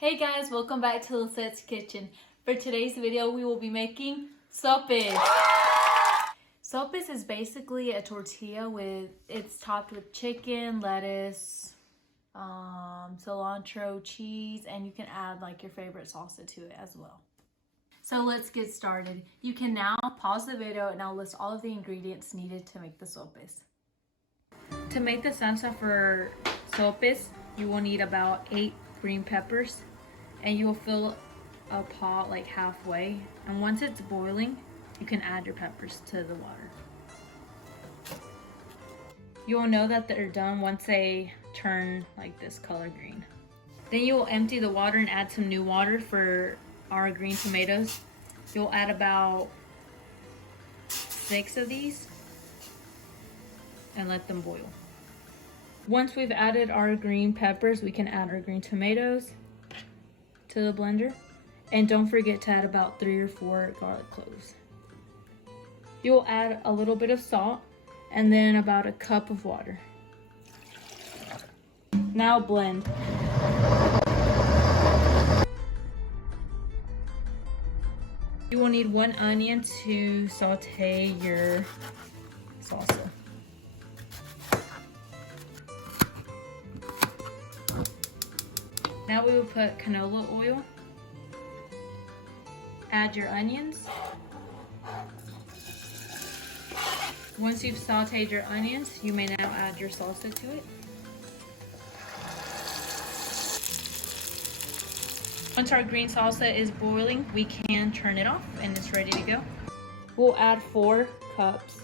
Hey guys, welcome back to Lisette's Kitchen. For today's video, we will be making sopes. Sopes is basically a tortilla it's topped with chicken, lettuce, cilantro, cheese, and you can add like your favorite salsa to it as well. So let's get started. You can now pause the video and I'll list all of the ingredients needed to make the sopes. To make the salsa for sopes, you will need about 8 green peppers, and you will fill a pot like halfway, and once it's boiling you can add your peppers to the water. You will know that they're done once they turn like this color green. Then you will empty the water and add some new water for our green tomatoes. You'll add about 6 of these and let them boil. Once we've added our green peppers, we can add our green tomatoes to the blender. And don't forget to add about 3 or 4 garlic cloves. You will add a little bit of salt and then about a cup of water. Now blend. You will need 1 onion to saute your salsa. Now we will put canola oil. Add your onions. Once you've sauteed your onions, you may now add your salsa to it. Once our green salsa is boiling, we can turn it off and it's ready to go. We'll add 4 cups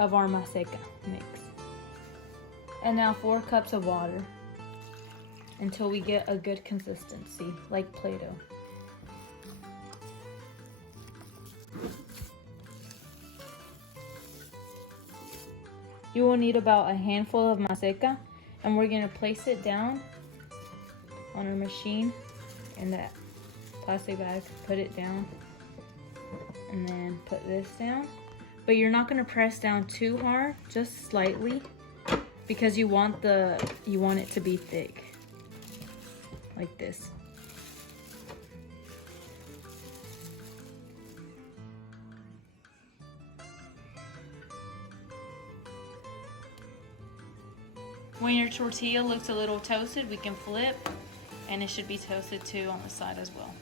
of our maseca mix. And now 4 cups of water until we get a good consistency, like Play-Doh. You will need about a handful of maseca, and we're gonna place it down on our machine in that plastic bag. Put it down, and then put this down. But you're not gonna press down too hard, just slightly, because you want it to be thick. Like this. When your tortilla looks a little toasted, we can flip, and it should be toasted too on the side as well.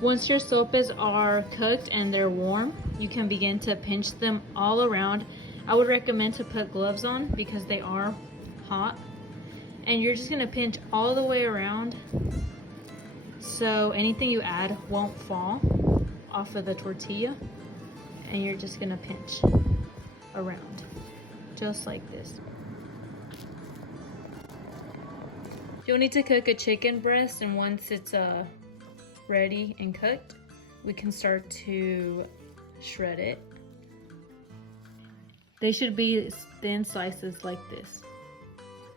Once your sopes are cooked and they're warm, you can begin to pinch them all around. I would recommend to put gloves on because they are hot. And you're just gonna pinch all the way around so anything you add won't fall off of the tortilla. And you're just gonna pinch around, just like this. You'll need to cook a chicken breast, and once it's ready and cooked, we can start to shred it. They should be thin slices like this.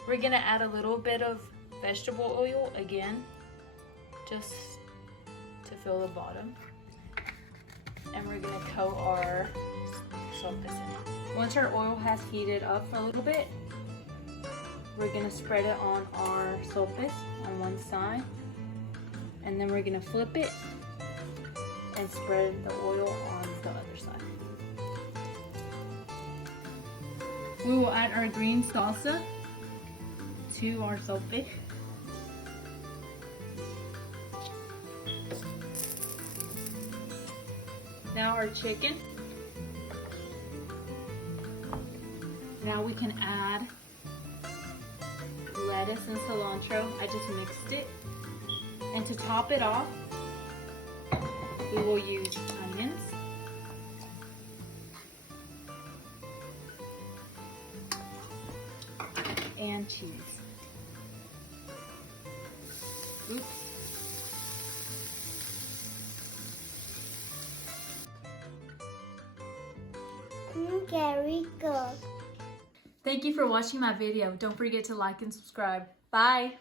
We're gonna add a little bit of vegetable oil again, just to fill the bottom. And we're gonna coat our sopes in it. Once our oil has heated up for a little bit, we're gonna spread it on our sopes on one side. And then we're gonna flip it and spread the oil on the other side. We will add our green salsa to our sope. Now our chicken. Now we can add lettuce and cilantro. I just mixed it. And to top it off, we will use onions. And cheese. Oops. Very good. Thank you for watching my video. Don't forget to like and subscribe. Bye.